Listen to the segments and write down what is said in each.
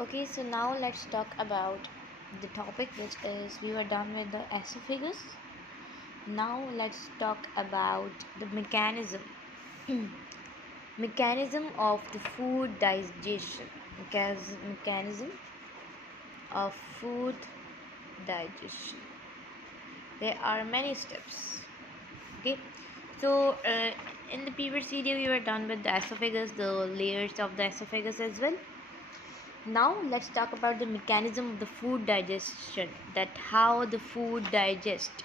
Okay, so now let's talk about the topic, which is we were done with the esophagus. Now let's talk about the mechanism mechanism of the food digestion. Mechanism of food digestion. There are many steps. Okay, so in the previous video we were done with the esophagus, the layers of the esophagus as well. Now let's talk about the mechanism of the food digestion, that how the food digest,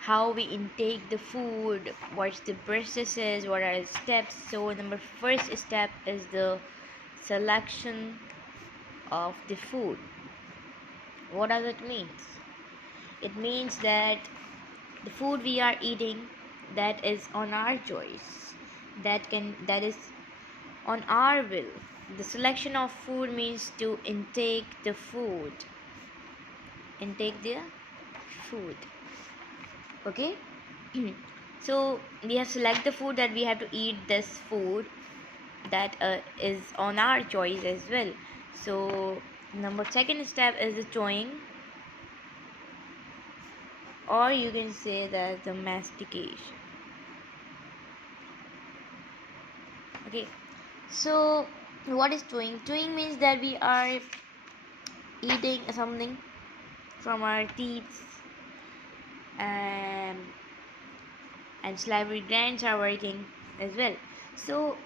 how we intake the food, what's the processes, what are the steps. So number first step is the selection of the food. What does it mean? It means that the food we are eating, that is on our choice, that is on our will. The selection of food means to intake the food. Okay. So we have select the food, that we have to eat this food that is on our choice as well. So number second step is the chewing, or you can say that the mastication. Okay, so what is chewing? Chewing means that we are eating something from our teeth, and salivary glands are working as well. So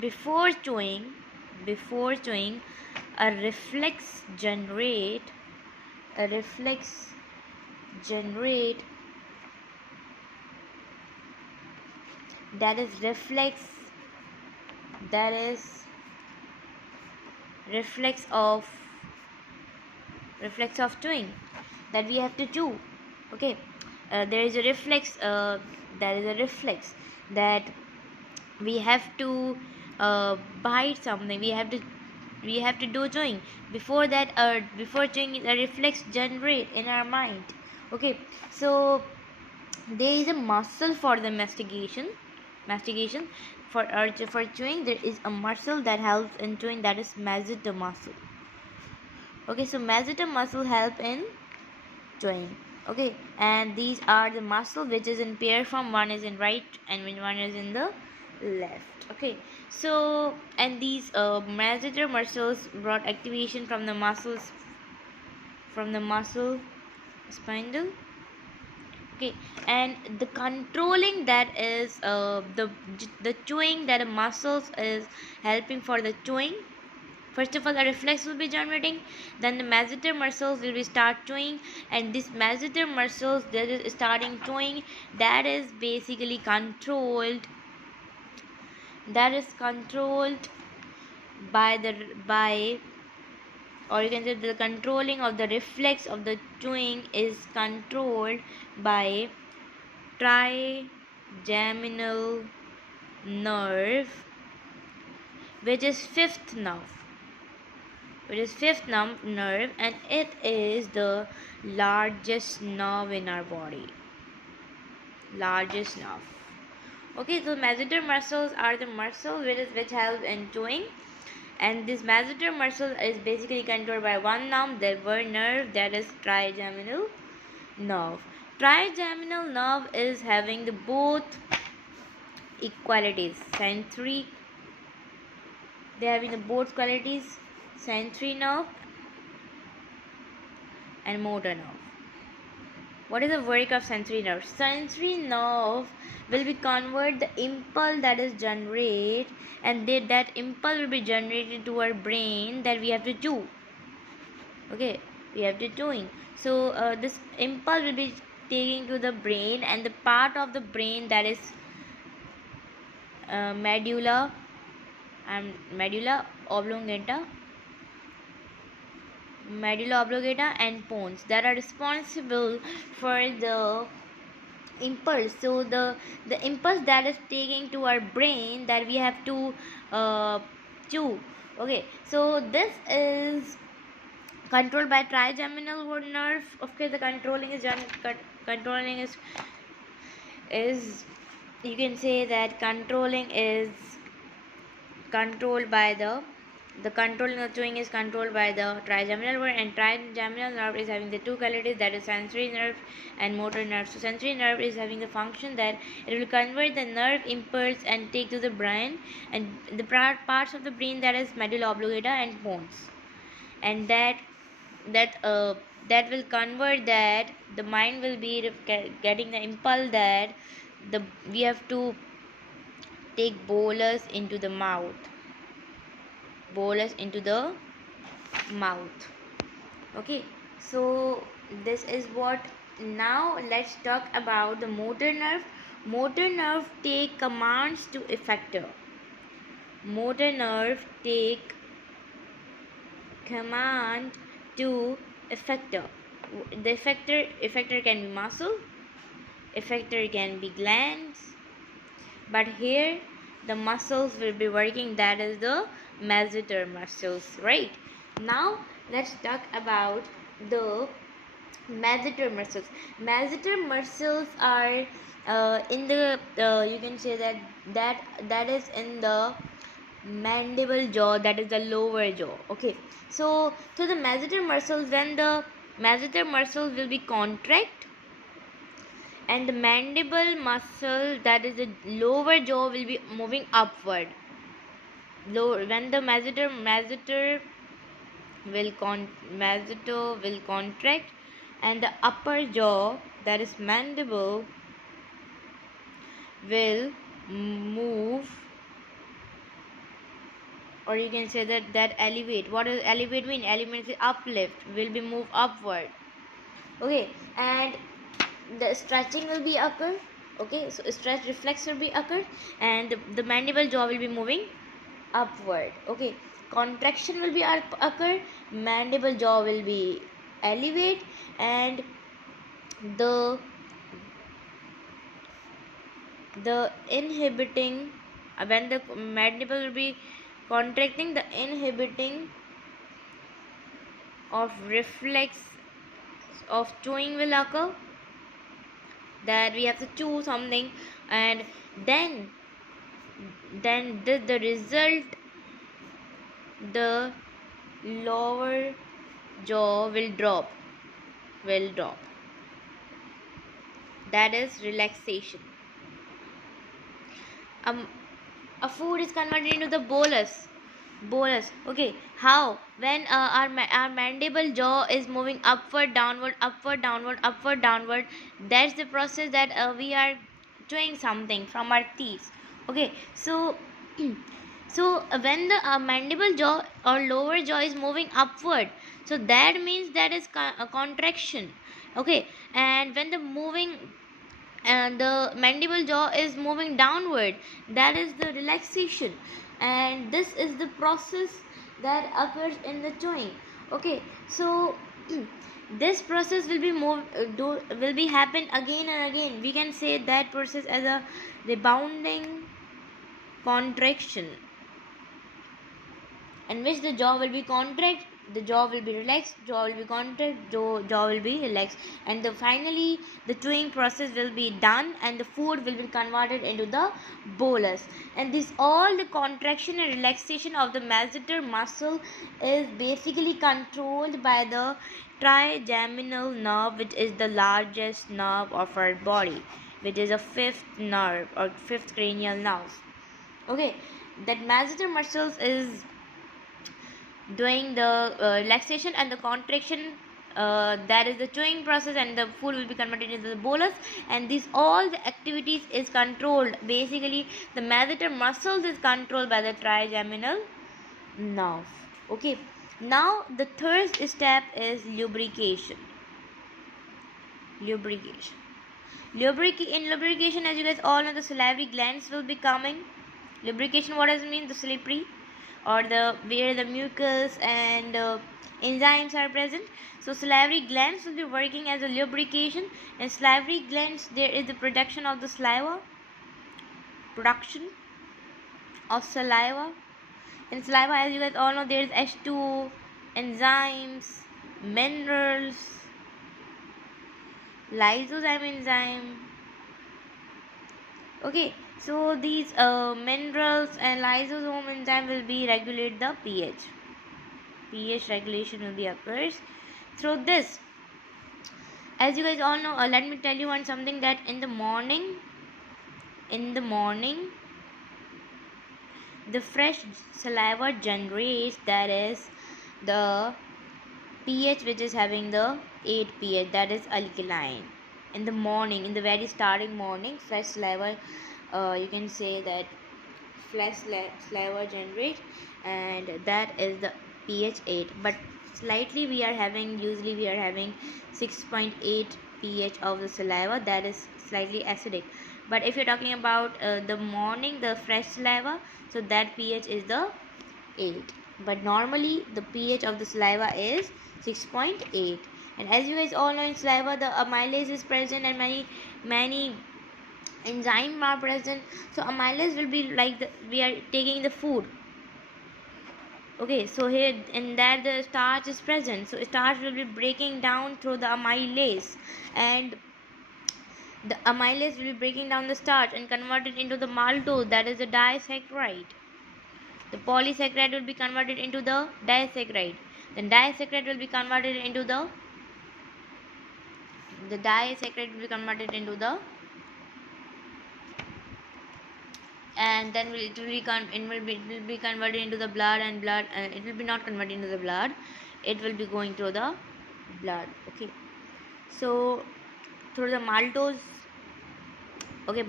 before chewing, before chewing, a reflex generate a reflex generate that is reflex of chewing, that we have to chew. Okay, there is a reflex, that we have to bite something, we have to do chewing. Before that, before chewing, a reflex generate in our mind. Okay, so there is a muscle for the mastication. For chewing, there is a muscle that helps in chewing, that is masseter muscle. Okay, so masseter muscle help in chewing. Okay, and these are the muscle which is in pair form. One is in right and one is in the left. Okay, so and these masseter muscles brought activation from the muscle spindle. Okay, and the controlling, that is the chewing, that the muscles is helping for the chewing. First of all, the reflex will be generating, then the masseter muscles will be start chewing, and this masseter muscles that is starting chewing, that is basically controlled, by or you can say the controlling of the reflex of the chewing is controlled by trigeminal nerve, which is fifth nerve, and it is the largest nerve in our body. Okay, so masseter muscles are the muscles which help in chewing, and this masseter muscle is basically controlled by one nerve, that is trigeminal nerve. Trigeminal nerve is having the both equalities, sensory. They are having the both qualities, sensory nerve and motor nerve. What is the work of sensory nerve? Sensory nerve will be convert the impulse that is generate, and that impulse will be generated to our brain, that we have to do. Okay, we have to doing. So this impulse will be taking to the brain, and the part of the brain that is medulla oblongata and pons, that are responsible for the impulse. So the impulse that is taking to our brain, that we have to chew. Okay, so this is controlled by trigeminal nerve. Okay, the controlling is you can say that controlling is controlled by the The controlling of chewing is controlled by the trigeminal nerve, and trigeminal nerve is having the two qualities, that is sensory nerve and motor nerve. So sensory nerve is having the function that it will convert the nerve impulse and take to the brain, and the parts of the brain, that is medulla oblongata and pons, and that uh, that will convert that the mind will be getting the impulse that the we have to take bolus into the mouth. Okay, so this is what. Now let's talk about the motor nerve. Motor nerve take commands to effector. Motor nerve take command to effector. The effector can be muscle, effector can be glands, but here the muscles will be working, that is the masseter muscles, right? Now let's talk about the masseter muscles. Masseter muscles are in the you can say that is in the mandible jaw, that is the lower jaw. Okay, so the masseter muscles, when the masseter muscles will be contract, and the mandible muscle, that is the lower jaw, will be moving upward. When the masseter will contract, and the upper jaw, that is mandible, will move, or you can say that elevate. What does elevate mean? Elevate is uplift, will be move upward. Okay, and the stretching will be occur. Okay, so stretch reflex will be occur, and the mandible jaw will be moving upward. Okay, contraction will be occur, mandible jaw will be elevate, and the inhibiting, when the mandible will be contracting, the inhibiting of reflex of chewing will occur, that we have to chew something, and then the result, the lower jaw will drop, that is relaxation. A food is converted into the bolus. Okay, how? When our mandible jaw is moving upward downward, that's the process that we are doing something from our teeth. Okay, so when the mandible jaw or lower jaw is moving upward, so that means that is a contraction. Okay, and when the moving and the mandible jaw is moving downward, that is the relaxation, and this is the process that occurs in the chewing. Okay, so this process will be will be happen again and again. We can say that process as a rebounding contraction, in which the jaw will be contract, the jaw will be relaxed, jaw will be contract, jaw will be relaxed, and finally the chewing process will be done, and the food will be converted into the bolus. And this all the contraction and relaxation of the masseter muscle is basically controlled by the trigeminal nerve, which is the largest nerve of our body, which is a fifth nerve or fifth cranial nerve. Okay, that masseter muscles is doing the relaxation and the contraction, that is the chewing process, and the food will be converted into the bolus, and these all the activities is controlled, basically the masseter muscles is controlled by the trigeminal nerve. Okay, now the third step is lubrication. In lubrication, as you guys all know, the salivary glands will be coming. Lubrication, what does it mean? The slippery, or the where the mucus and enzymes are present. So salivary glands will be working as a lubrication. In salivary glands, there is the production of the saliva. In saliva, as you guys all know, there is H2, enzymes, minerals, lysozyme enzyme. Okay, So these minerals and lysosome enzyme will be regulate the pH regulation will be occurs through this. As you guys all know, let me tell you one something, that in the morning the fresh saliva generates, that is the pH which is having the 8 pH, that is alkaline. In the morning, in the very starting morning, fresh saliva, you can say that saliva generate, and that is the pH 8. But slightly usually we are having 6.8 pH of the saliva, that is slightly acidic. But if you're talking about the morning, the fresh saliva, so that pH is the 8. But normally the pH of the saliva is 6.8. And as you guys all know, in saliva the amylase is present, and many enzyme are present. So amylase will be like we are taking the food. Okay, so here in that the starch is present, so starch will be breaking down through the amylase, and the amylase will be breaking down the starch and convert it into the maltose, that is the disaccharide. The polysaccharide will be converted into the disaccharide. Then disaccharide will be converted into the disaccharide will be converted into the, and then it will be converted into the blood, and blood it will be not converted into the blood, it will be going through the blood. Okay, so through the maltose, okay,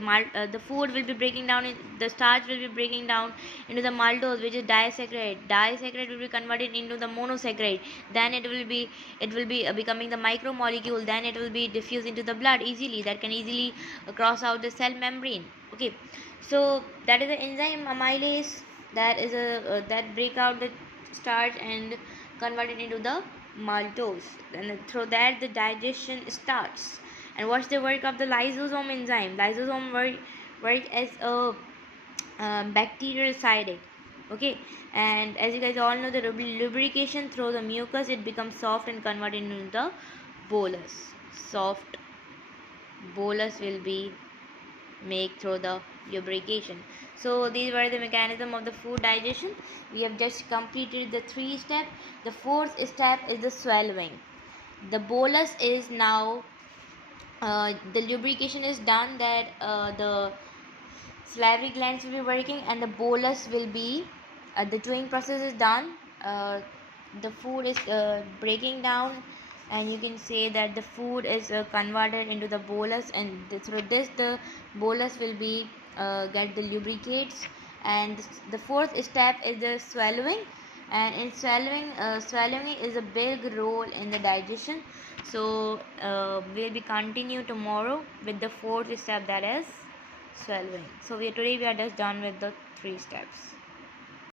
the food will be breaking down the starch will be breaking down into the maltose, which is disaccharide will be converted into the monosaccharide, then it will be becoming the micromolecule, then it will be diffused into the blood easily, that can easily cross out the cell membrane. Okay, so that is the enzyme amylase, that is a that break out the starch and convert it into the maltose, and through that the digestion starts. And what's the work of the lysosome enzyme? Lysosome work as a bactericidal. Okay, and as you guys all know, the lubrication through the mucus, it becomes soft and converted into the bolus. Soft bolus will be make through the lubrication. So these were the mechanism of the food digestion. We have just completed the 3 step. The 4th step is the swallowing. The bolus is now the lubrication is done, that the salivary glands will be working, and the bolus will be the chewing process is done, the food is breaking down, and you can say that the food is converted into the bolus, and through this the bolus will be get the lubricates. And the 4th step is the swallowing, and in swallowing is a big role in the digestion. So we'll be continue tomorrow with the 4th step, that is swallowing. So today we are just done with the 3 steps.